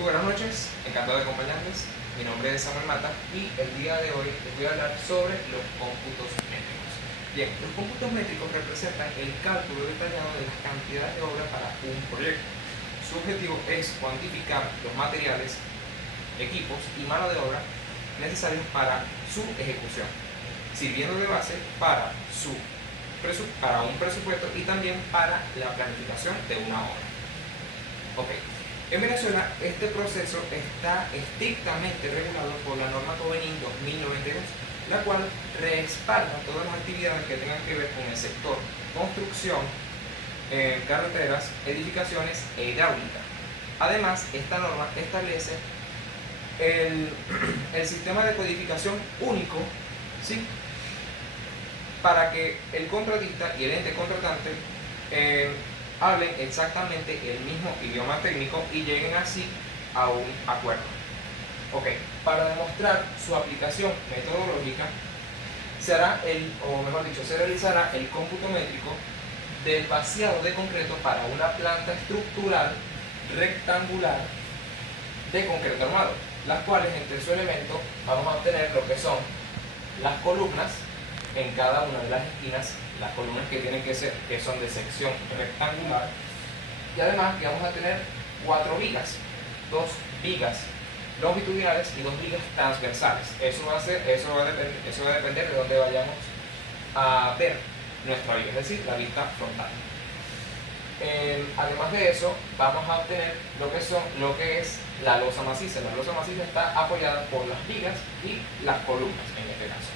Muy buenas noches, encantado de acompañarles. Mi nombre es Samuel Mata y el día de hoy les voy a hablar sobre los cómputos métricos. Bien, los cómputos métricos representan el cálculo detallado de las cantidades de obra para un proyecto. Su objetivo es cuantificar los materiales, equipos y mano de obra necesarios para su ejecución, sirviendo de base para un presupuesto y también para la planificación de una obra. Ok. En Venezuela, este proceso está estrictamente regulado por la norma Covenin 2092, la cual respalda todas las actividades que tengan que ver con el sector construcción, carreteras, edificaciones e hidráulica. Además, esta norma establece el sistema de codificación único, ¿sí?, para que el contratista y el ente contratante hablen exactamente el mismo idioma técnico y lleguen así a un acuerdo. Ok, para demostrar su aplicación metodológica, se realizará el cómputo métrico del vaciado de concreto para una planta estructural rectangular de concreto armado, las cuales entre su elemento vamos a obtener lo que son las columnas en cada una de las esquinas, las columnas que son de sección rectangular, y además que vamos a tener 4 vigas, 2 vigas longitudinales y 2 vigas transversales. Eso va a depender de dónde vayamos a ver nuestra viga, es decir, la vista frontal. Además de eso, vamos a obtener lo que es la losa maciza. La losa maciza está apoyada por las vigas y las columnas en este caso.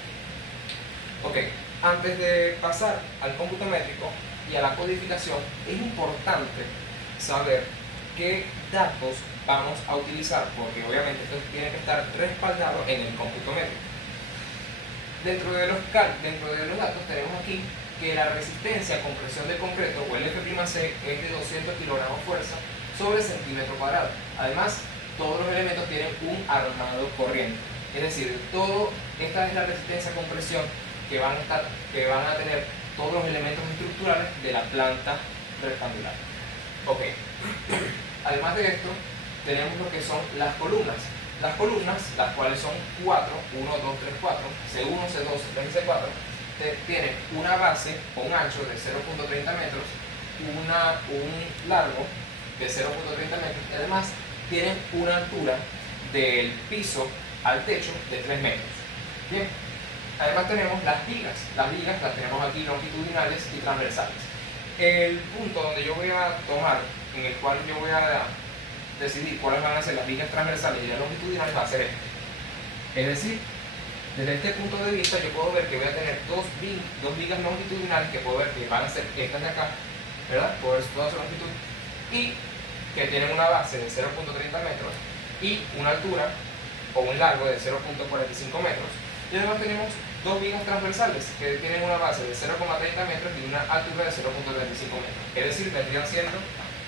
Ok, antes de pasar al cómputo métrico y a la codificación, es importante saber qué datos vamos a utilizar, porque obviamente esto tiene que estar respaldado en el cómputo métrico. Dentro de los datos tenemos aquí que la resistencia a compresión de concreto, o el F'(C), es de 200 kilogramos fuerza sobre centímetro cuadrado. Además, todos los elementos tienen un armado corriente. Es decir, esta es la resistencia a compresión que van a tener todos los elementos estructurales de la planta rectangular. Ok. Además de esto, tenemos lo que son las columnas. Las columnas, las cuales son 4, 1, 2, 3, 4, C1, C2, C3 y C4, tienen una base o un ancho de 0.30 metros, un largo de 0.30 metros y además tienen una altura del piso al techo de 3 metros. Bien. Además tenemos las vigas. Las vigas las tenemos aquí longitudinales y transversales. El punto donde yo voy a tomar, en el cual yo voy a decidir cuáles van a ser las vigas transversales y las longitudinales, va a ser este. Es decir, desde este punto de vista yo puedo ver que voy a tener dos vigas longitudinales que puedo ver que van a ser estas de acá, ¿verdad? Puedo ver toda su longitud, y que tienen una base de 0.30 metros y una altura o un largo de 0.45 metros. Y además tenemos dos vigas transversales que tienen una base de 0.30 metros y una altura de 0.35 metros. Es decir, vendrían siendo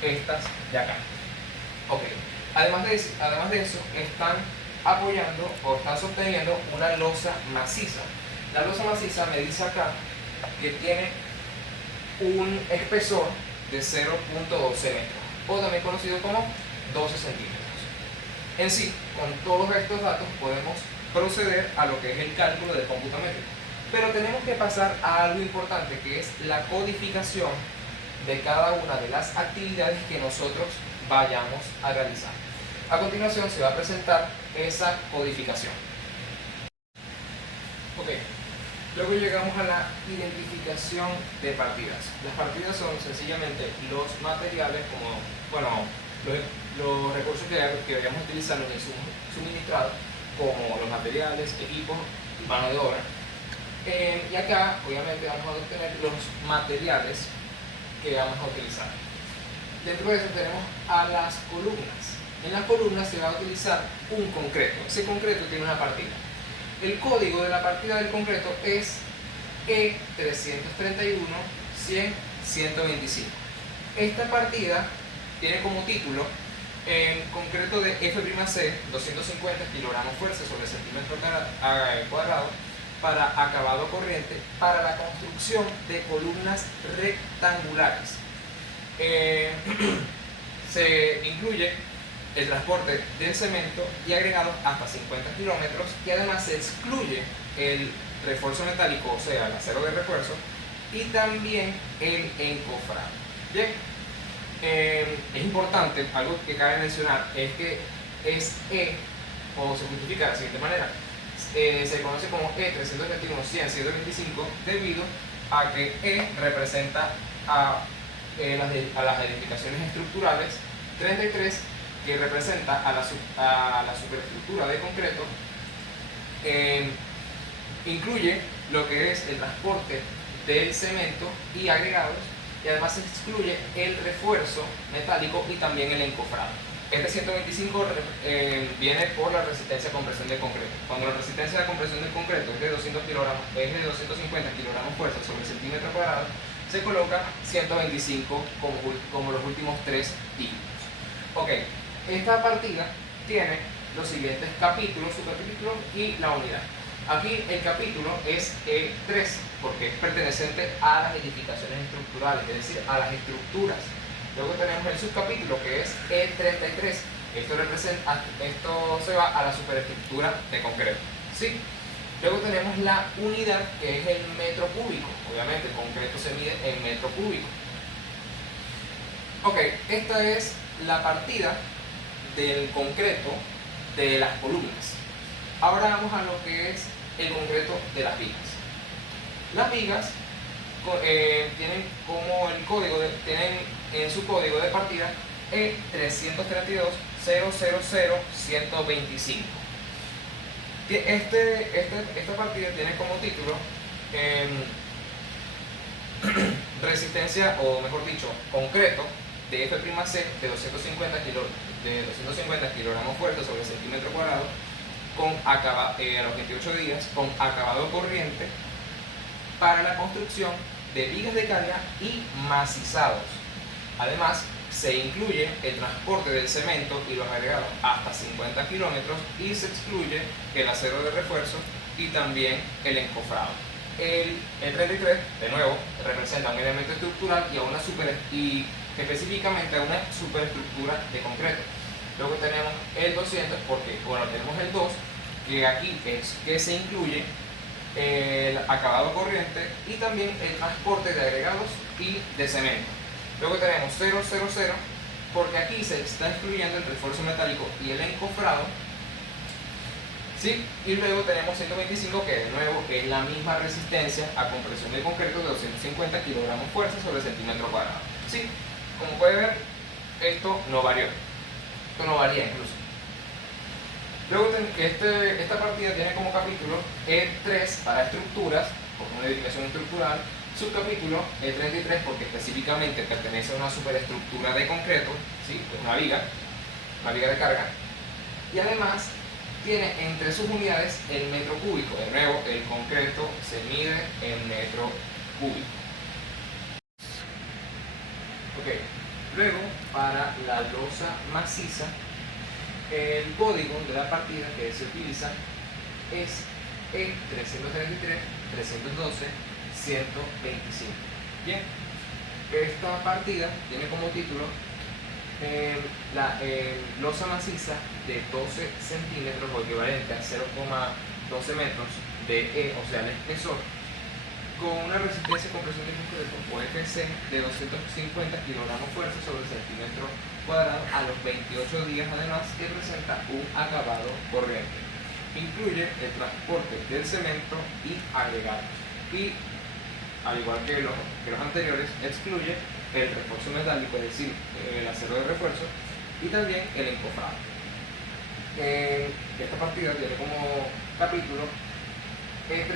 estas de acá. Ok. Además de eso, están apoyando o están sosteniendo una losa maciza. La losa maciza me dice acá que tiene un espesor de 0.12 metros, o también conocido como 12 centímetros. En sí, con todos estos datos podemos proceder a lo que es el cálculo del cómputo métrico. Pero tenemos que pasar a algo importante, que es la codificación de cada una de las actividades que nosotros vayamos a realizar. A continuación se va a presentar esa codificación. Ok, luego llegamos a la identificación de partidas. Las partidas son sencillamente los materiales, los recursos que debemos utilizar en el suministrado, como los materiales, equipos y mano de obra. Y acá obviamente vamos a obtener los materiales que vamos a utilizar. Dentro de eso tenemos a las columnas. En las columnas se va a utilizar un concreto. Ese concreto tiene una partida. El código de la partida del concreto es E331-100-125. Esta partida tiene como título en concreto de F'(C), 250 kilogramos fuerza sobre centímetro cuadrado, para acabado corriente, para la construcción de columnas rectangulares. Se incluye el transporte del cemento y agregados hasta 50 kilómetros, y además se excluye el refuerzo metálico, o sea, el acero de refuerzo, y también el encofrado. Bien, es importante, algo que cabe mencionar, es que es E, o se justifica de la siguiente manera. Se conoce como E321-100-125 debido a que E representa a las edificaciones estructurales, 33 que representa a la superestructura de concreto, incluye lo que es el transporte del cemento y agregados, y además se excluye el refuerzo metálico y también el encofrado. Este 125 viene por la resistencia a compresión del concreto. Cuando la resistencia de compresión del concreto es de 250 kilogramos fuerza sobre centímetro cuadrado, se coloca 125 como los últimos tres dígitos. Ok, esta partida tiene los siguientes capítulos, subcapítulos y la unidad. Aquí el capítulo es E3 porque es perteneciente a las edificaciones estructurales, es decir, a las estructuras. Luego tenemos el subcapítulo que es E33. Esto se va a la superestructura de concreto, ¿sí? Luego tenemos la unidad, que es el metro cúbico. Obviamente el concreto se mide en metro cúbico. Ok, esta es la partida del concreto de las columnas. Ahora vamos a lo que es el concreto de las vigas. Las vigas tienen como el código tienen en su código de partida E332.000.125. Esta partida tiene como título resistencia, o mejor dicho, concreto de F'C de 250 kilogramos fuerza sobre centímetro cuadrado a los 28 días con acabado corriente para la construcción de vigas de carga y macizados. Además, se incluye el transporte del cemento y los agregados hasta 50 kilómetros y se excluye el acero de refuerzo y también el encofrado. El 33, de nuevo, representa un elemento estructural y específicamente a una superestructura de concreto. Luego tenemos el 200 porque, bueno, tenemos el 2, que aquí es que se incluye el acabado corriente y también el transporte de agregados y de cemento. Luego tenemos 000 porque aquí se está excluyendo el refuerzo metálico y el encofrado, ¿sí? Y luego tenemos 125, que de nuevo es la misma resistencia a compresión de concreto de 250 kilogramos fuerza sobre centímetro cuadrado, ¿sí? Como puede ver, esto no varió, esto no varía incluso. Luego esta partida tiene como capítulo E3 para estructuras, como una edificación estructural, subcapítulo E33 porque específicamente pertenece a una superestructura de concreto, ¿sí? Es una viga de carga, y además tiene entre sus unidades el metro cúbico. De nuevo, el concreto se mide en metro cúbico. Ok, luego para la losa maciza, el código de la partida que se utiliza es E333.312.125. Bien, esta partida tiene como título losa maciza de 12 centímetros o equivalente a 0,12 metros de E, o sea, el espesor, con una resistencia a compresión de concreto o FC de 250 kilogramos fuerza sobre centímetro cuadrado a los 28 días, además que presenta un acabado corriente. Incluye el transporte del cemento y agregados. Y, al igual que los anteriores, excluye el refuerzo metálico, es decir, el acero de refuerzo, y también el encofrado. Esta partida tiene como capítulo E3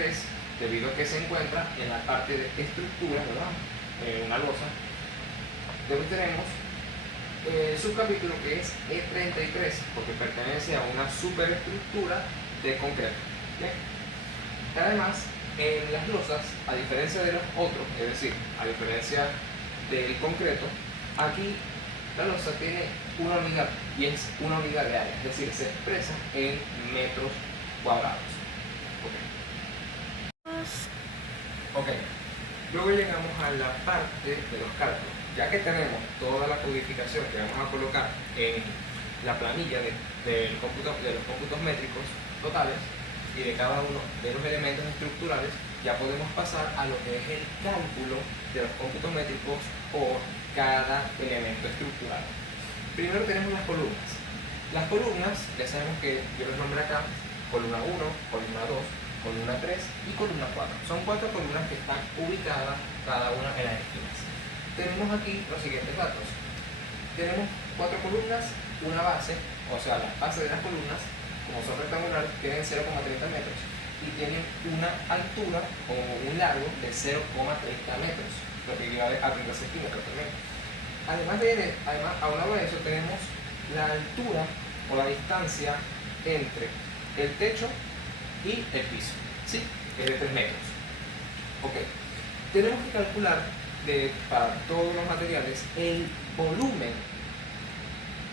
debido a que se encuentra en la parte de estructura, ¿verdad? Una losa. Después tenemos el subcapítulo que es E33 porque pertenece a una superestructura de concreto. ¿Bien? Además, en las losas, a diferencia de los otros, es decir, a diferencia del concreto, aquí la losa tiene una unidad y es una unidad de área, es decir, se expresa en metros cuadrados. Ok, luego llegamos a la parte de los cálculos. Ya que tenemos toda la codificación que vamos a colocar en la planilla de los cómputos métricos totales y de cada uno de los elementos estructurales, ya podemos pasar a lo que es el cálculo de los cómputos métricos por cada elemento estructural. Primero tenemos las columnas. Las columnas, ya sabemos que yo les nombré acá, columna 1, columna 2, columna 3 y columna 4. Son 4 columnas que están ubicadas cada una en las esquinas. Tenemos aquí los siguientes datos. Tenemos 4 columnas, una base, o sea, la base de las columnas, como son rectangulares, tienen 0,30 metros y tienen una altura o un largo de 0,30 metros, lo que equivale a 30 centímetros también. Además, aunado a eso, tenemos la altura o la distancia entre el techo y el piso, ¿sí? Que es de 3 metros. Ok, tenemos que calcular para todos los materiales el volumen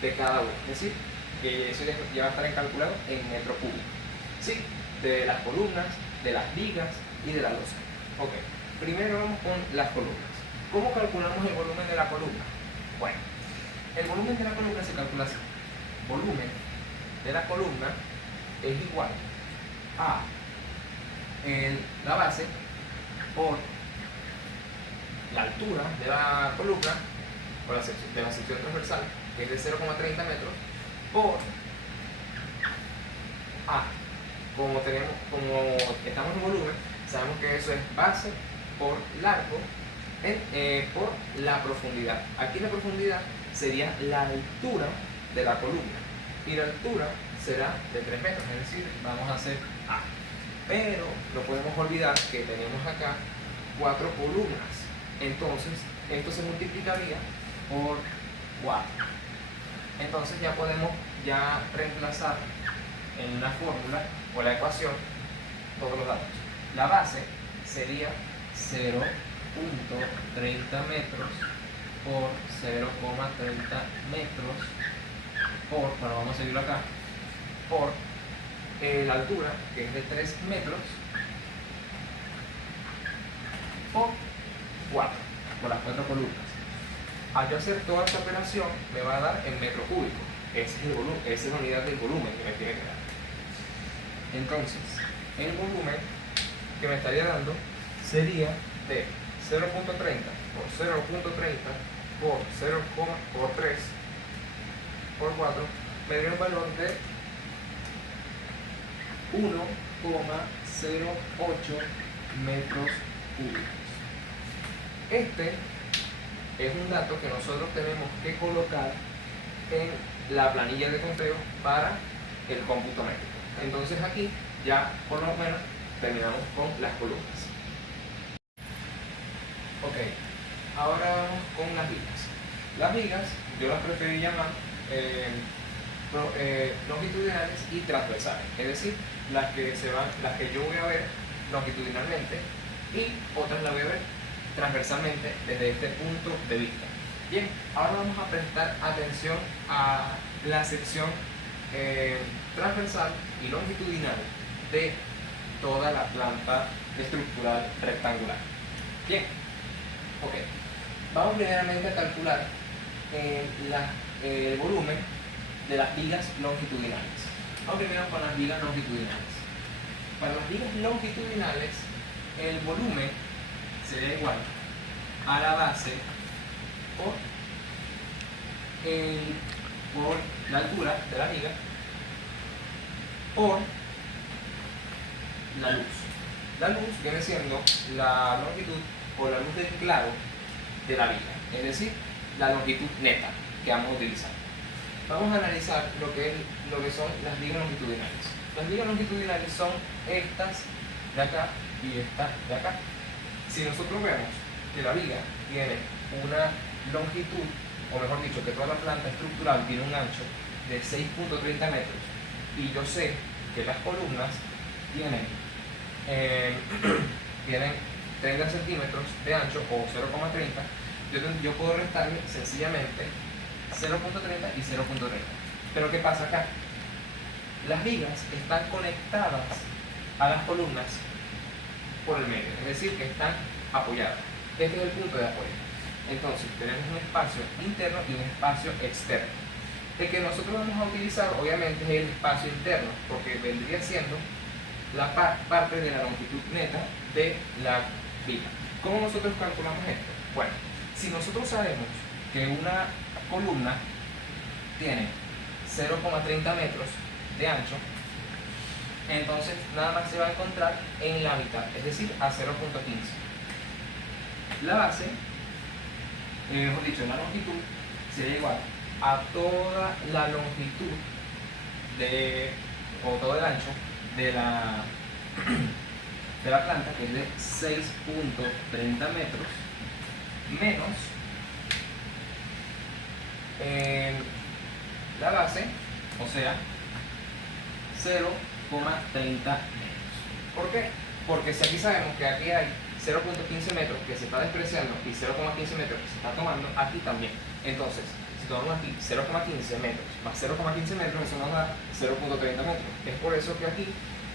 de cada uno, es decir, que eso ya va a estar calculado en metro cúbico, ¿sí? De las columnas, de las vigas y de la losa. Ok, primero vamos con las columnas. ¿Cómo calculamos el volumen de la columna? Bueno, el volumen de la columna se calcula así. Volumen de la columna es igual a la base por la altura de la columna, o de la sección transversal, que es de 0,30 metros, por A. Como estamos en volumen, sabemos que eso es base por largo por la profundidad. Aquí la profundidad sería la altura de la columna y la altura será de 3 metros, es decir, vamos a hacer A. Pero no podemos olvidar que tenemos acá 4 columnas, entonces esto se multiplicaría por 4. Entonces ya podemos reemplazar en una fórmula o la ecuación todos los datos. La base sería 0,30 metros por 0,30 metros por, bueno, vamos a seguirlo acá, por la altura, que es de 3 metros, por 4, por las 4 columnas. Al yo hacer toda esta operación, me va a dar en metro cúbico. Ese es el volumen, esa es la unidad del volumen que me tiene que dar. Entonces, el volumen que me estaría dando sería de 0,30 por 0,30 por 3 por 4, me daría un valor de 1,08 metros cúbicos. Este es un dato que nosotros tenemos que colocar en la planilla de conteo para el cómputo métrico. Entonces aquí ya por lo menos terminamos con las columnas. Ok, ahora vamos con las vigas. Las vigas yo las prefiero llamar longitudinales y transversales, es decir, las que yo voy a ver longitudinalmente y otras las voy a ver transversalmente desde este punto de vista. Bien, ahora vamos a prestar atención a la sección transversal y longitudinal de toda la planta estructural rectangular. Bien, ok, vamos primeramente a calcular el volumen de las vigas longitudinales. Vamos primero con las vigas longitudinales. Para las vigas longitudinales, el volumen sería igual a la base por la altura de la viga por la luz. La luz viene siendo la longitud o la luz del claro de la viga, es decir, la longitud neta que vamos a utilizar. Vamos a analizar lo que son las vigas longitudinales. Las vigas longitudinales son estas de acá y estas de acá. Si nosotros vemos que la viga tiene una longitud, o mejor dicho, que toda la planta estructural tiene un ancho de 6,30 metros, y yo sé que las columnas tienen 30 centímetros de ancho o 0,30, yo puedo restarle sencillamente 0,30 y 0,30. Pero ¿qué pasa acá? Las vigas están conectadas a las columnas por el medio, es decir, que están apoyadas. Este es el punto de apoyo. Entonces, tenemos un espacio interno y un espacio externo. El que nosotros vamos a utilizar obviamente es el espacio interno, porque vendría siendo la parte de la longitud neta de la viga. ¿Cómo nosotros calculamos esto? Bueno, si nosotros sabemos que una columna tiene 0,30 metros de ancho, entonces nada más se va a encontrar en la mitad, es decir, a 0,15. La base, mejor dicho, la longitud sería igual a toda la longitud o todo el ancho de la planta, que es de 6,30 metros, menos la base, o sea, 0,30 metros. ¿Por qué? Porque si aquí sabemos que aquí hay 0,15 metros que se está despreciando y 0,15 metros que se está tomando, aquí también. Entonces, si tomamos aquí 0,15 metros más 0,15 metros, eso nos da 0,30 metros. Es por eso que aquí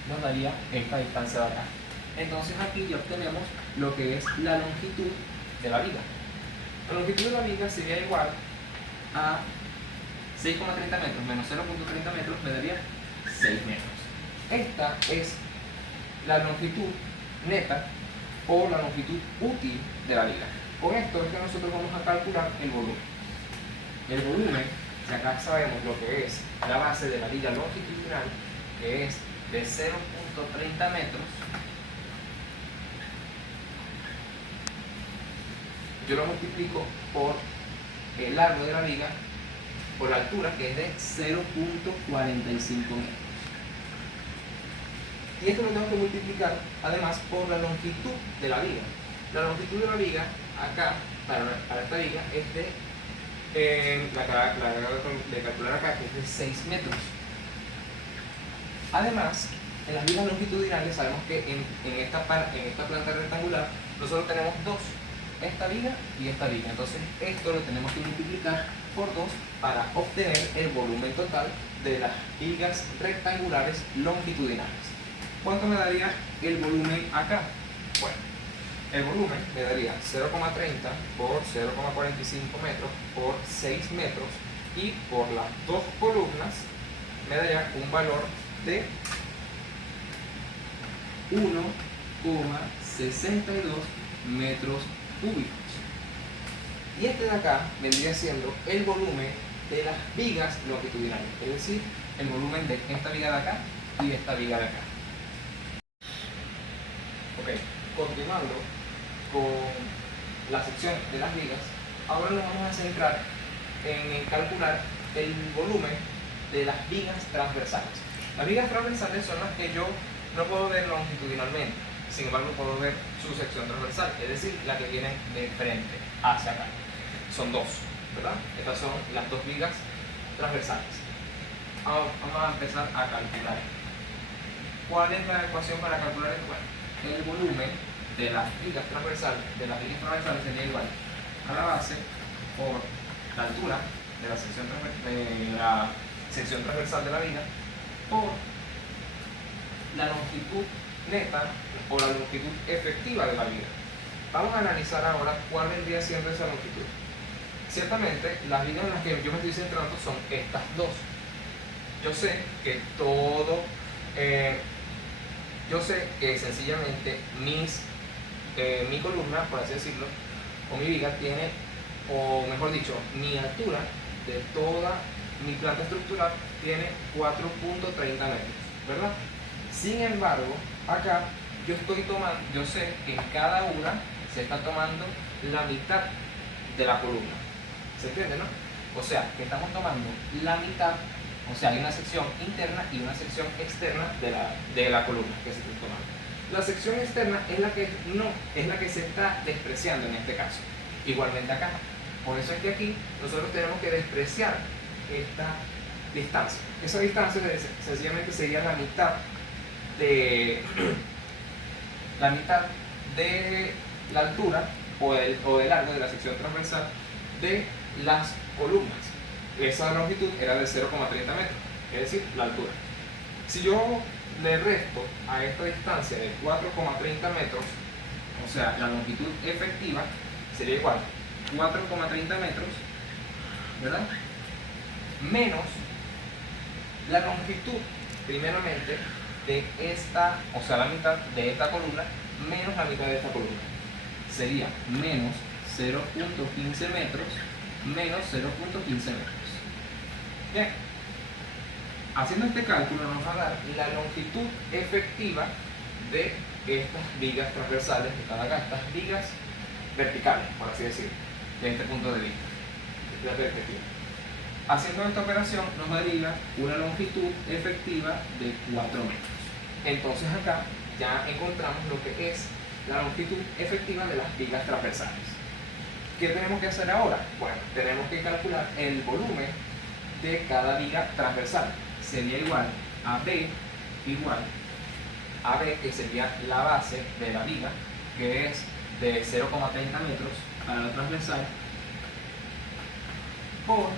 nos daría esta distancia de acá. Entonces aquí ya obtenemos lo que es la longitud de la viga. La longitud de la viga sería igual a 6,30 metros menos 0,30 metros, me daría 6 metros. Esta es la longitud neta o la longitud útil de la viga. Con esto es que nosotros vamos a calcular el volumen. El volumen, si acá sabemos lo que es la base de la viga longitudinal, que es de 0,30 metros, yo lo multiplico por el largo de la viga, por la altura, que es de 0,45 metros. Y esto lo tengo que multiplicar además por la longitud de la viga. La longitud de la viga, acá, para esta viga, es de, de calcular acá, que es de 6 metros. Además, en las vigas longitudinales sabemos que en esta planta rectangular nosotros tenemos dos, esta viga y esta viga. Entonces esto lo tenemos que multiplicar por 2 para obtener el volumen total de las vigas rectangulares longitudinales. ¿Cuánto me daría el volumen acá? Bueno, el volumen me daría 0,30 por 0,45 metros por 6 metros, y por las dos columnas me daría un valor de 1,62 metros cúbicos. Y este de acá vendría siendo el volumen de las vigas longitudinales, es decir, el volumen de esta viga de acá y esta viga de acá. Ok, continuando con la sección de las vigas, ahora nos vamos a centrar en calcular el volumen de las vigas transversales. Las vigas transversales son las que yo no puedo ver longitudinalmente, sin embargo puedo ver su sección transversal, es decir, la que viene de frente hacia acá. Son dos, ¿verdad? Estas son las dos vigas transversales. Vamos a empezar a calcular. ¿Cuál es la ecuación para calcular esto? Bueno, el volumen de las vigas transversales sería igual a la base por la altura de la sección transversal de la viga por la longitud neta o la longitud efectiva de la viga. Vamos a analizar ahora cuál vendría siendo esa longitud. Ciertamente, las vigas en las que yo me estoy centrando son estas dos. Yo sé que sencillamente mi columna, por así decirlo, o mi viga tiene, o mejor dicho, mi altura de toda mi planta estructural tiene 4,30 metros, ¿verdad? Sin embargo, acá yo sé que en cada una se está tomando la mitad de la columna. ¿Se entiende, no? O sea, que estamos tomando la mitad, o sea, hay una sección interna y una sección externa de la columna que se está tomando. La sección externa es la que se está despreciando en este caso. Igualmente acá. Por eso es que aquí nosotros tenemos que despreciar esta distancia. Esa distancia sencillamente sería la mitad de la altura o del largo de la sección transversal de las columnas. Esa longitud era de 0,30 metros, es decir, la altura. Si yo le resto a esta distancia de 4,30 metros, o sea, la longitud efectiva sería igual a 4,30 metros, ¿verdad? menos la longitud, primeramente, de esta, o sea, la mitad de esta columna, menos la mitad de esta columna. Sería menos 0.15 metros, menos 0.15 metros. Bien. Haciendo este cálculo nos va a dar la longitud efectiva de estas vigas transversales que están acá, estas vigas verticales, por así decirlo, desde este punto de vista, la perspectiva. Haciendo esta operación nos daría una longitud efectiva de 4 metros. Entonces acá ya encontramos lo que es la longitud efectiva de las vigas transversales. ¿Qué tenemos que hacer ahora? Bueno, tenemos que calcular el volumen de cada viga transversal. Sería igual a B, que sería la base de la viga, que es de 0,30 metros para la transversal, por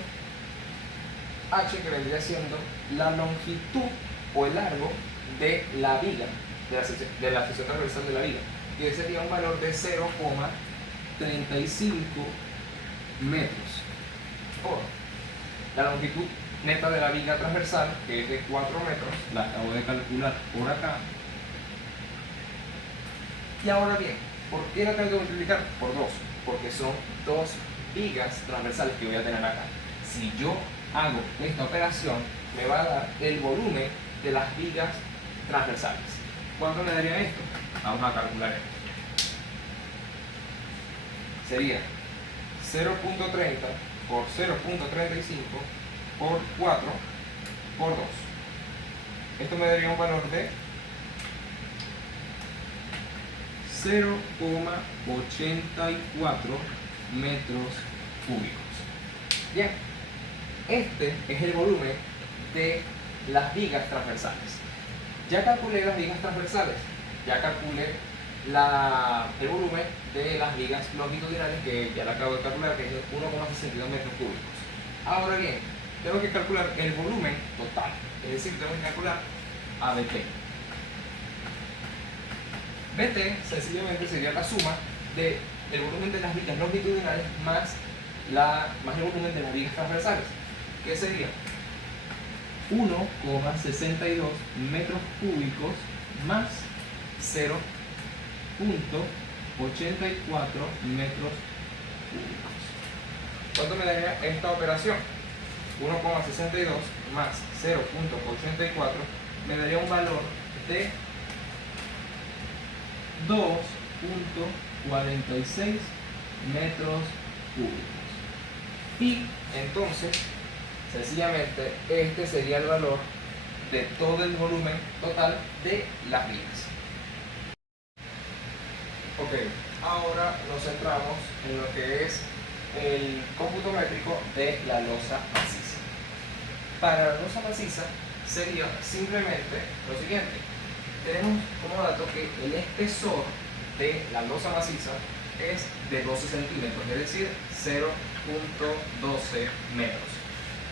H, que vendría siendo la longitud o el largo de la viga, de la sección transversal de la viga, que sería un valor de 0,35 metros, por la longitud neta de la viga transversal, que es de 4 metros, la acabo de calcular por acá. Y ahora bien, ¿por qué la tengo que multiplicar por 2? Porque son dos vigas transversales que voy a tener acá. Si yo hago esta operación, me va a dar el volumen de las vigas transversales. ¿Cuánto me daría esto? Vamos a calcular esto. Sería 0.30 por 0.35 por 4 por 2. Esto me daría un valor de 0,84 metros cúbicos. Bien, este es el volumen de las vigas transversales. Ya calculé las vigas transversales, ya calculé el volumen de las vigas longitudinales, que ya la acabo de calcular, que es de 1,62 metros cúbicos. Ahora bien, tengo que calcular el volumen total, es decir, tengo que calcular ABT. BT sencillamente sería la suma del volumen de las vigas longitudinales más el volumen de las vigas transversales, que sería 1,62 metros cúbicos más 0,84 metros cúbicos. ¿Cuánto me daría esta operación? 1,62 más 0,84 me daría un valor de 2,46 metros cúbicos. Y entonces, sencillamente, este sería el valor de todo el volumen total de las vigas. Ok, ahora nos centramos en lo que es el cómputo métrico de la losa maciza. Para la losa maciza sería simplemente lo siguiente. Tenemos como dato que el espesor de la losa maciza es de 12 centímetros, es decir, 0,12 metros.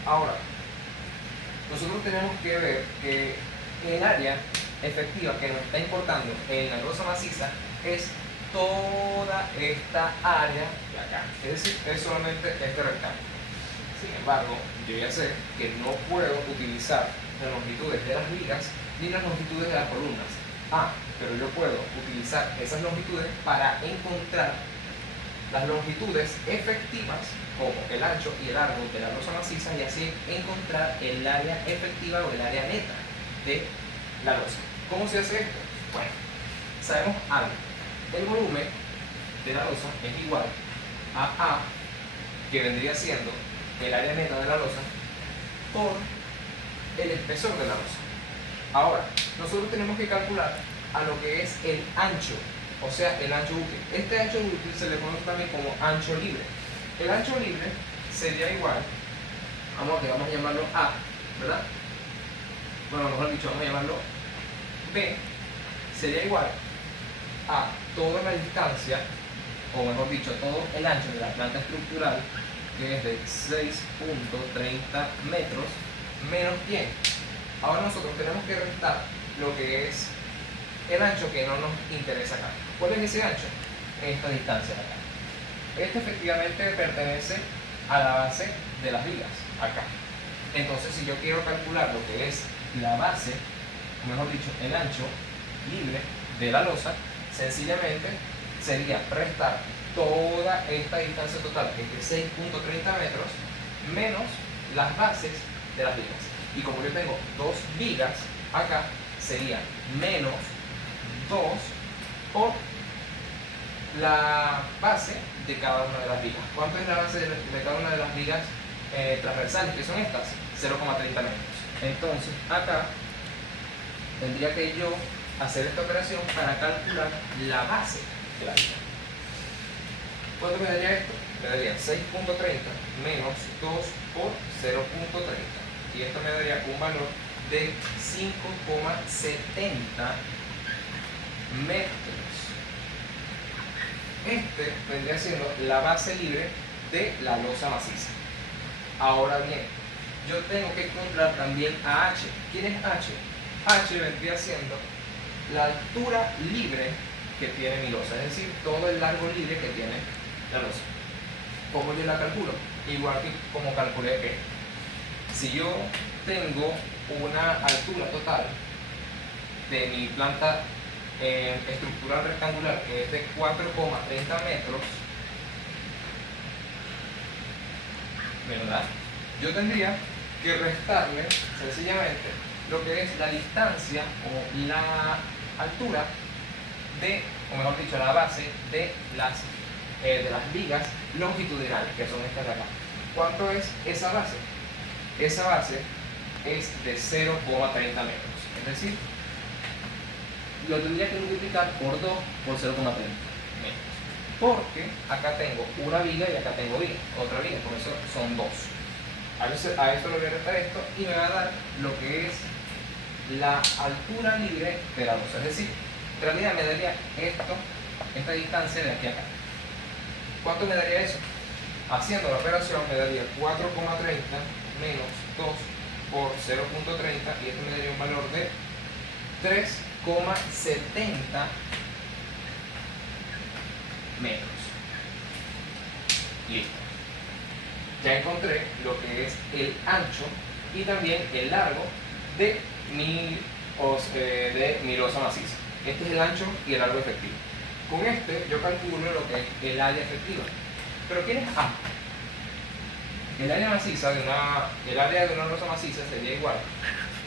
Ahora, nosotros tenemos que ver que el área efectiva que nos está importando en la losa maciza es toda esta área de acá, es decir, es solamente este rectángulo. Sin embargo, yo ya sé que no puedo utilizar las longitudes de las vigas ni las longitudes de las columnas. Pero yo puedo utilizar esas longitudes para encontrar las longitudes efectivas, como el ancho y el largo de la losa maciza, y así encontrar el área efectiva o el área neta de la losa. ¿Cómo se hace esto? Bueno, sabemos algo. El volumen de la losa es igual a A, que vendría siendo el área neta de la losa, por el espesor de la losa. Ahora, nosotros tenemos que calcular a lo que es el ancho, o sea, el ancho útil. Este ancho útil se le conoce también como ancho libre. El ancho libre sería igual, vamos a llamarlo A, ¿verdad? Bueno, mejor dicho, vamos a llamarlo B, sería igual a toda la distancia, o mejor dicho, todo el ancho de la planta estructural, que es de 6,30 metros, menos 100. Ahora nosotros tenemos que restar lo que es el ancho que no nos interesa acá. ¿Cuál es ese ancho? Esta distancia de acá. Este efectivamente pertenece a la base de las vigas, acá. Entonces, si yo quiero calcular lo que es la base, o mejor dicho, el ancho libre de la losa, sencillamente sería restar toda esta distancia total, que es de 6.30 metros, menos las bases de las vigas. Y como yo tengo 2 vigas, acá sería menos 2 por la base de cada una de las vigas. ¿Cuánto es la base de cada una de las vigas transversales, que son estas? 0,30 metros. Entonces, acá tendría que yo hacer esta operación para calcular la base de la viga. ¿Cuánto me daría esto? Me daría 6.30 menos 2 por 0.30. Y esto me daría un valor de 5,70 metros. Este vendría siendo la base libre de la losa maciza. Ahora bien, yo tengo que encontrar también a H. ¿Quién es H? H vendría siendo la altura libre que tiene mi losa, es decir, todo el largo libre que tiene la losa. ¿Cómo yo la calculo? Igual que como calculé que si yo tengo una altura total de mi planta estructural rectangular que es de 4,30 metros, ¿verdad? Yo tendría que restarle sencillamente lo que es la distancia o la altura de, o mejor dicho, la base de las vigas longitudinales, que son estas de acá. ¿Cuánto es esa base? Esa base es de 0,30 metros, es decir, lo tendría que multiplicar por 2 por 0,30 metros, porque acá tengo una viga y acá tengo otra viga, por eso son 2. A esto le voy a restar esto y me va a dar lo que es la altura libre de la losa, es decir, en realidad me daría esta distancia de aquí a acá. ¿Cuánto me daría eso? Haciendo la operación me daría 4,30 menos 2 por 0.30 y esto me daría un valor de 3,70 metros. Listo. Ya encontré lo que es el ancho y también el largo de mi losa maciza. Este es el ancho y el largo efectivo. Con este yo calculo lo que es el área efectiva. ¿Pero quién es A? El área maciza el área de una losa maciza sería igual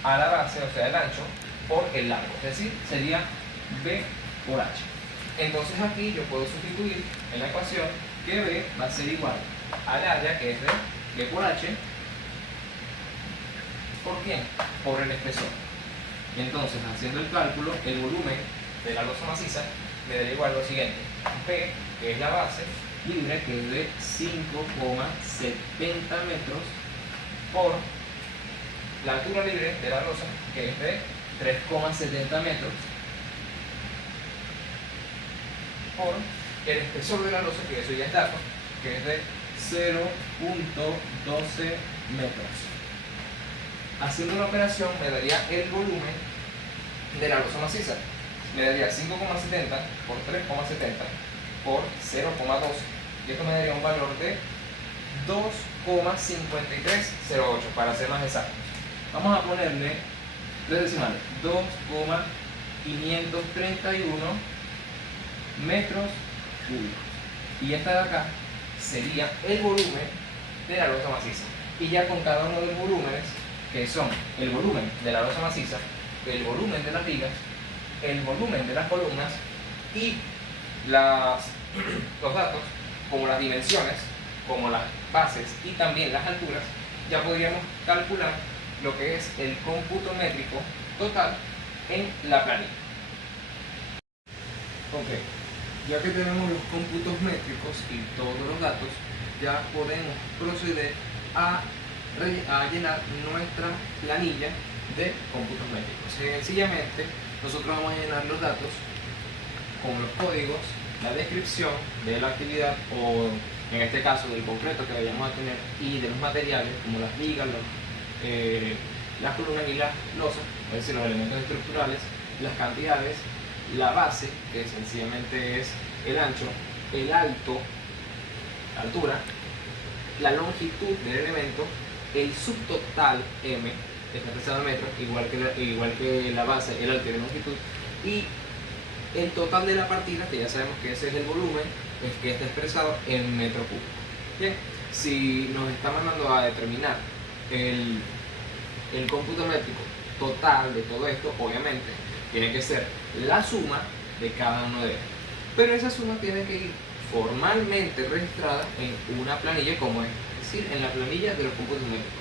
a la base, o sea el ancho, por el largo, es decir, sería B por H. Entonces aquí yo puedo sustituir en la ecuación que B va a ser igual al área, que es de B por H. ¿Por quién? Por el espesor. Y entonces, haciendo el cálculo, el volumen de la losa maciza me daría igual lo siguiente: B, que es la base libre, que es de 5,70 metros, por la altura libre de la losa, que es de 3,70 metros, por el espesor de la losa, que eso ya es dato, que es de 0,12 metros. Haciendo la operación me daría el volumen de la losa maciza. Me daría 5,70 por 3,70 por 0,2, y esto me daría un valor de 2,5308 para ser más exactos. Vamos a ponerle 3 decimales: 2,531 metros cúbicos. Y esta de acá sería el volumen de la losa maciza. Y ya con cada uno de los volúmenes, que son el volumen de la losa maciza, el volumen de las vigas, el volumen de las columnas y los datos, como las dimensiones, como las bases y también las alturas, ya podríamos calcular lo que es el cómputo métrico total en la planilla. Ok, ya que tenemos los cómputos métricos y todos los datos, ya podemos proceder a llenar nuestra planilla de cómputos métricos. Sencillamente, nosotros vamos a llenar los datos con los códigos, la descripción de la actividad, o en este caso del concreto que vayamos a tener, y de los materiales como las vigas, las columnas y las losas, es decir, los elementos estructurales, las cantidades, la base, que sencillamente es el ancho, el alto, la altura, la longitud del elemento, el subtotal M está expresado en metros, igual que la base, el alto y la longitud, y el total de la partida, que ya sabemos que ese es el volumen, es que está expresado en metro cúbico. Bien, si nos está mandando a determinar el cómputo métrico total de todo esto, obviamente tiene que ser la suma de cada uno de ellos, pero esa suma tiene que ir formalmente registrada en una planilla como es decir, en la planilla de los cómputos métricos.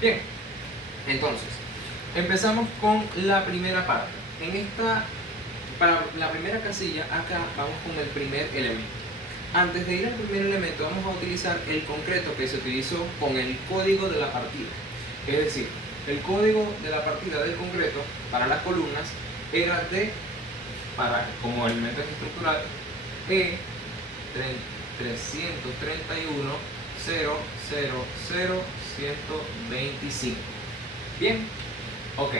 Bien, entonces empezamos con la primera parte. Para la primera casilla, acá vamos con el primer elemento. Antes de ir al primer elemento, vamos a utilizar el concreto que se utilizó con el código de la partida. Es decir, el código de la partida del concreto para las columnas era como elemento estructural, E331.000.125. Bien, ok.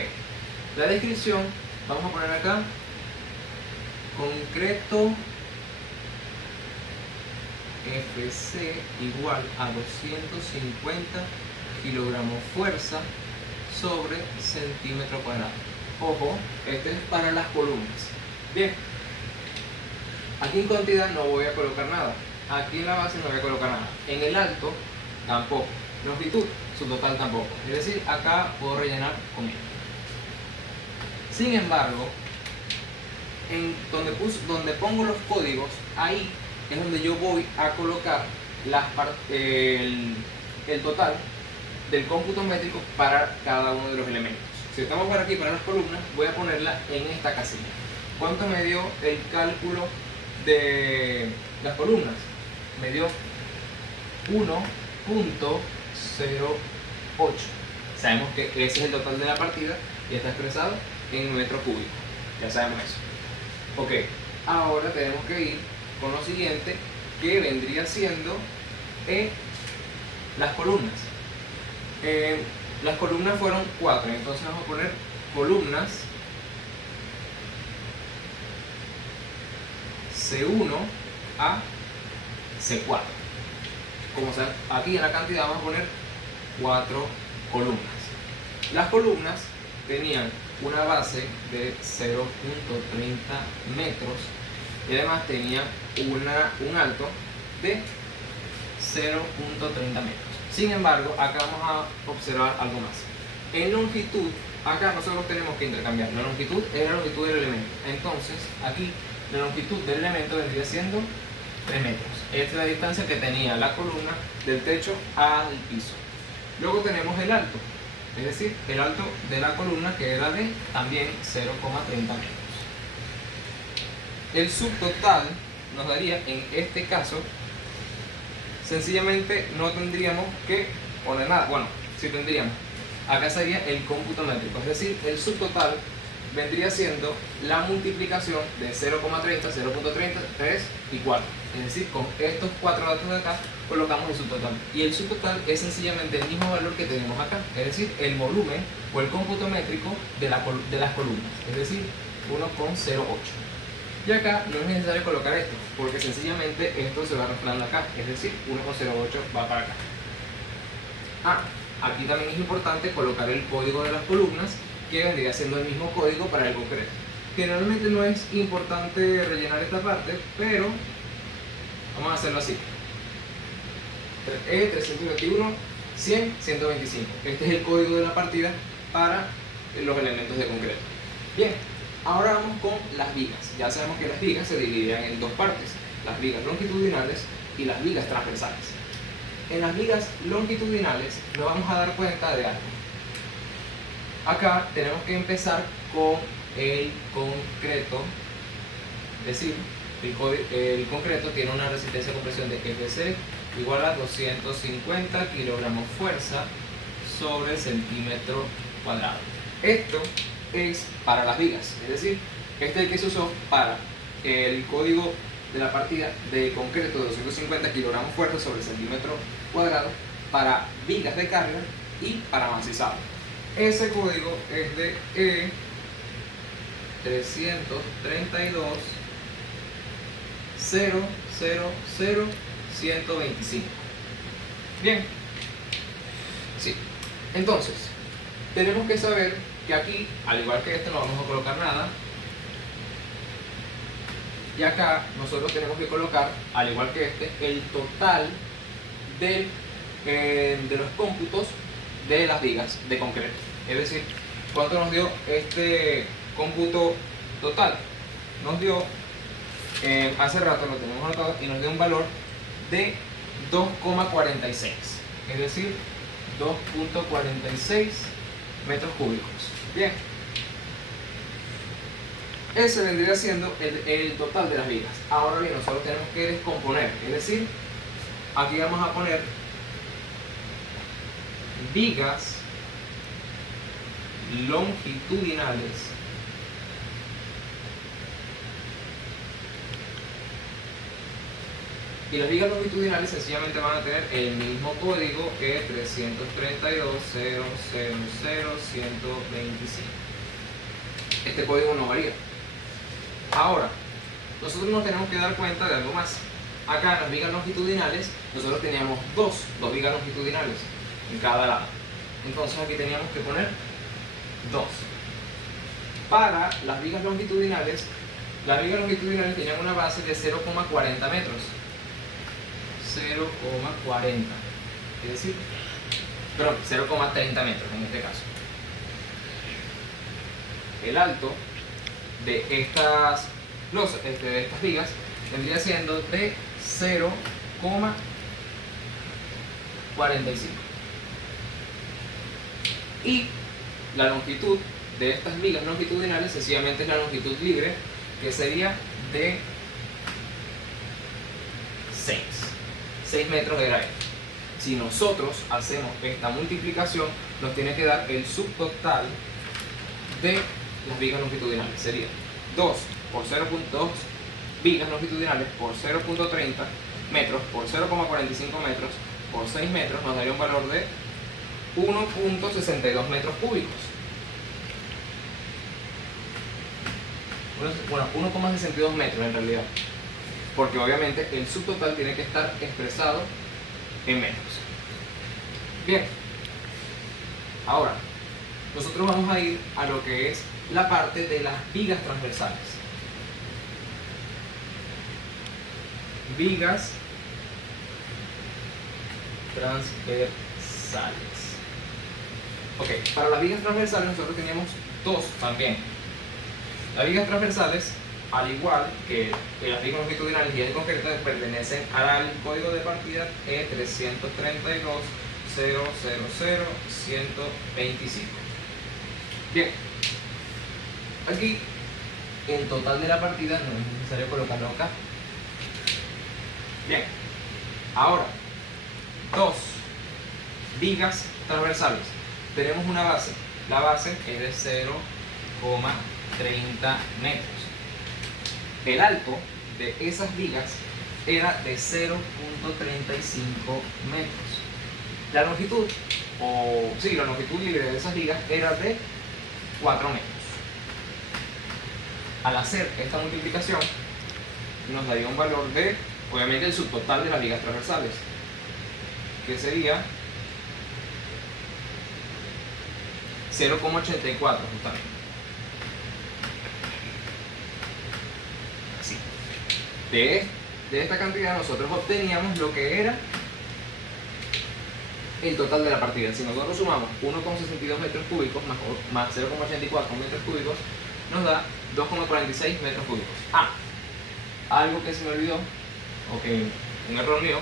La descripción, vamos a poner acá concreto FC igual a 250 kilogramos fuerza sobre centímetro cuadrado. Ojo, este es para las columnas. Bien, aquí en cantidad no voy a colocar nada. Aquí en la base no voy a colocar nada. En el alto tampoco. Longitud, su total tampoco. Es decir, acá puedo rellenar con esto. Sin embargo, donde pongo los códigos, ahí es donde yo voy a colocar el total del cómputo métrico para cada uno de los elementos. Si estamos por aquí para las columnas, voy a ponerla en esta casilla. ¿Cuánto me dio el cálculo de las columnas? Me dio 1.08. Sabemos que ese es el total de la partida y está expresado en metro cúbico. Ya sabemos eso. Ok, ahora tenemos que ir con lo siguiente, que vendría siendo las columnas. Las columnas fueron 4, entonces vamos a poner columnas C1 a C4. Como saben, aquí en la cantidad vamos a poner 4 columnas. Las columnas tenían una base de 0.30 metros y además tenían un alto de 0.30 metros. Sin embargo, acá vamos a observar algo más. En longitud, acá nosotros tenemos que intercambiar. La longitud es la longitud del elemento. Entonces, aquí la longitud del elemento vendría siendo 3 metros. Esta es la distancia que tenía la columna del techo al piso. Luego tenemos el alto, es decir, el alto de la columna, que era de también 0.30 metros. El subtotal nos daría, en este caso, sencillamente no tendríamos que poner nada. Bueno, sí tendríamos. Acá sería el cómputo métrico, es decir, el subtotal vendría siendo la multiplicación de 0.30, 0.33 y 4. Es decir, con estos 4 datos de acá colocamos el subtotal. Y el subtotal es sencillamente el mismo valor que tenemos acá, es decir, el volumen o el cómputo métrico de las columnas, es decir, 1.08. Y acá no es necesario colocar esto, porque sencillamente esto se va reflejando acá, es decir, 1.08 va para acá. Aquí también es importante colocar el código de las columnas, que vendría siendo el mismo código para el concreto. Generalmente no es importante rellenar esta parte, pero vamos a hacerlo así. E321, 100, 125. Este es el código de la partida para los elementos de concreto. Bien, ahora vamos con las vigas. Ya sabemos que las vigas se dividirán en dos partes: las vigas longitudinales y las vigas transversales. En las vigas longitudinales nos vamos a dar cuenta de algo. Acá tenemos que empezar con el concreto, es decir, el concreto tiene una resistencia de compresión de FC igual a 250 kilogramos fuerza sobre centímetro cuadrado. Esto es para las vigas, es decir, este es el que se usó para el código de la partida de concreto de 250 kilogramos fuerza sobre centímetro cuadrado para vigas de carga y para macizado. Ese código es de E332.000.125. Bien, sí. Entonces, tenemos que saber que aquí, al igual que este, no vamos a colocar nada. Y acá nosotros tenemos que colocar, al igual que este, el total de los cómputos de las vigas de concreto. Es decir, ¿cuánto nos dio este cómputo total? Nos dio, hace rato lo tenemos anotado, y nos dio un valor de 2,46. Es decir, 2,46 metros cúbicos. Bien. Ese vendría siendo el total de las vigas. Ahora bien, nosotros tenemos que descomponer. Es decir, aquí vamos a poner vigas longitudinales y las vigas longitudinales sencillamente van a tener el mismo código que 332.000.125. Este código no varía. Ahora, nosotros nos tenemos que dar cuenta de algo más. Acá en las vigas longitudinales nosotros teníamos dos vigas longitudinales en cada lado. Entonces aquí teníamos que poner 2. Para las vigas longitudinales tenían una base de 0,40 metros. 0,40. Es decir, perdón, 0,30 metros en este caso. El alto de estas vigas vendría siendo de 0,45. Y la longitud de estas vigas longitudinales sencillamente es la longitud libre, que sería de 6 metros de grado. Si nosotros hacemos esta multiplicación, nos tiene que dar el subtotal de las vigas longitudinales. Sería 2 por 0.2 vigas longitudinales por 0.30 metros por 0,45 metros por 6 metros, nos daría un valor de 1.62 metros cúbicos. Bueno, 1,62 metros en realidad, porque obviamente el subtotal tiene que estar expresado en metros. Bien, ahora nosotros vamos a ir a lo que es la parte de las vigas transversales. Vigas transversales. Ok, para las vigas transversales nosotros teníamos dos también. Las vigas transversales, al igual que las vigas longitudinales y el concreto, pertenecen al código de partida E332.000.125. Bien, aquí el total de la partida no es necesario colocarlo acá. Bien, ahora, dos vigas transversales. Tenemos una base. La base es de 0,30 metros. El alto de esas vigas era de 0,35 metros. La longitud, la longitud libre de esas vigas era de 4 metros. Al hacer esta multiplicación, nos daría un valor de, obviamente, el subtotal de las vigas transversales, que sería 0,84 justamente. Así. De esta cantidad nosotros obteníamos lo que era el total de la partida. Si nosotros sumamos 1,62 metros cúbicos más 0,84 metros cúbicos, nos da 2,46 metros cúbicos. Algo que se me olvidó, un error mío,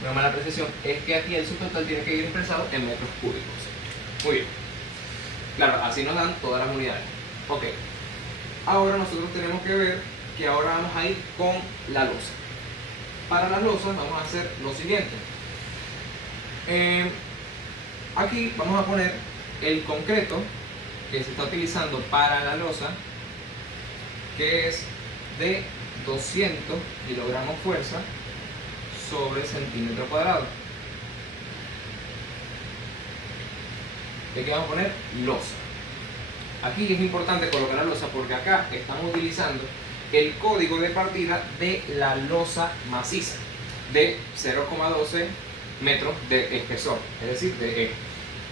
una mala precisión, es que aquí el subtotal tiene que ir expresado en metros cúbicos. Muy bien. Claro, así nos dan todas las unidades. Ok. Ahora nosotros tenemos que ver que ahora vamos a ir con la losa. Para las losas vamos a hacer lo siguiente. Aquí vamos a poner el concreto que se está utilizando para la losa, que es de 200 kilogramos fuerza sobre centímetro cuadrado. ¿De qué vamos a poner? Losa. Aquí es importante colocar la losa porque acá estamos utilizando el código de partida de la losa maciza de 0,12 metros de espesor, es decir, de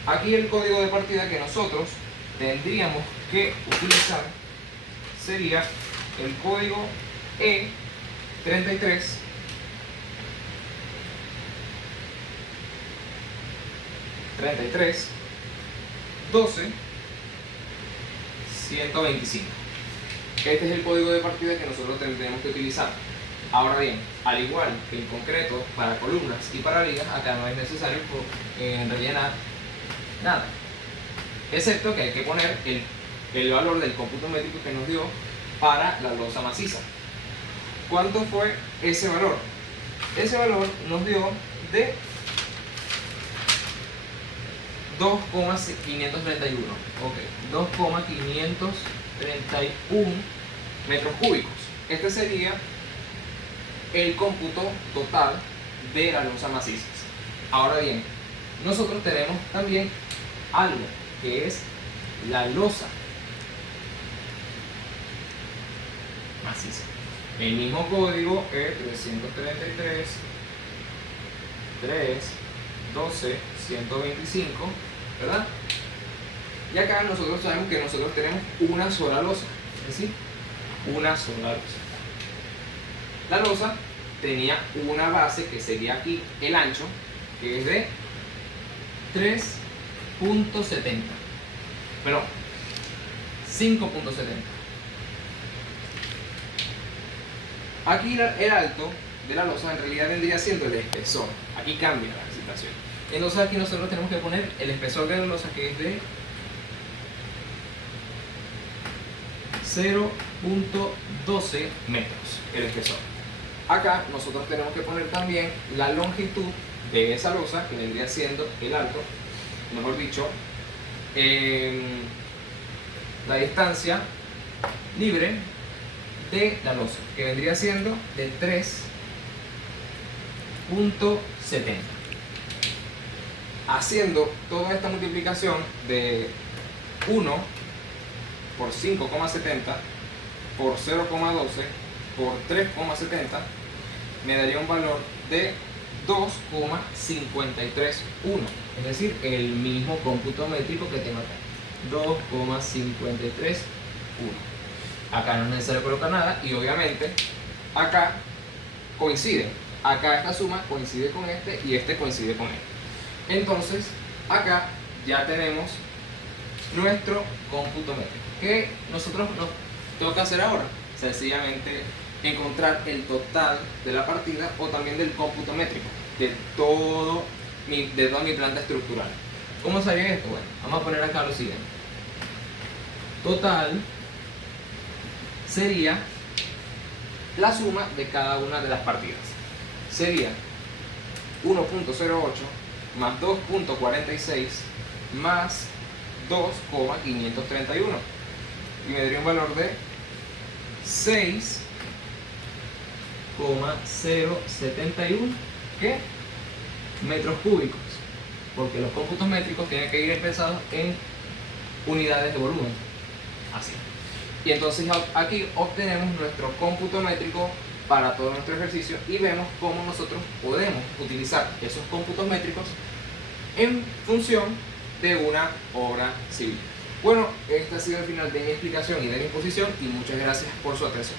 Aquí el código de partida que nosotros tendríamos que utilizar sería el código E33 12 125. Este es el código de partida que nosotros tendremos que utilizar. Ahora bien, al igual que en concreto para columnas y para ligas, acá no es necesario rellenar nada, excepto que hay que poner el valor del cómputo métrico que nos dio para la losa maciza. ¿Cuánto fue ese valor? Ese valor nos dio de 2,531. Ok, 2,531 metros cúbicos. Este sería el cómputo total de la losa maciza. Ahora bien, nosotros tenemos también algo que es la losa maciza. El mismo código es 333 3 12 125, ¿verdad? Y acá nosotros sabemos que nosotros tenemos una sola losa, es decir, una sola losa. La losa tenía una base que sería aquí el ancho, que es de 3.70, perdón, 5.70. Aquí el alto de la losa en realidad vendría siendo el espesor. Aquí cambia la situación. Entonces aquí nosotros tenemos que poner el espesor de la losa, que es de 0.12 metros, el espesor. Acá nosotros tenemos que poner también la longitud de esa losa, que vendría siendo el alto, mejor dicho, la distancia libre de la losa, que vendría siendo de 3.70. Haciendo toda esta multiplicación de 1 por 5,70 por 0,12 por 3,70 me daría un valor de 2,531, es decir, el mismo cómputo métrico que tengo acá, 2,531. Acá no es necesario colocar nada y obviamente acá coinciden. Acá esta suma coincide con este y este coincide con este. Entonces acá ya tenemos nuestro cómputo métrico. ¿Qué nosotros nos toca hacer ahora? Sencillamente encontrar el total de la partida o también del cómputo métrico de toda mi planta estructural. ¿Cómo sería esto? Bueno, vamos a poner acá lo siguiente. Total sería la suma de cada una de las partidas. Sería 1.08 más 2.46 más 2,531 y me daría un valor de 6,071 metros cúbicos, porque los cómputos métricos tienen que ir pensados en unidades de volumen, así. Y entonces aquí obtenemos nuestro cómputo métrico para todo nuestro ejercicio y vemos cómo nosotros podemos utilizar esos cómputos métricos en función de una obra civil. Bueno, este ha sido el final de mi explicación y de mi exposición y muchas gracias por su atención.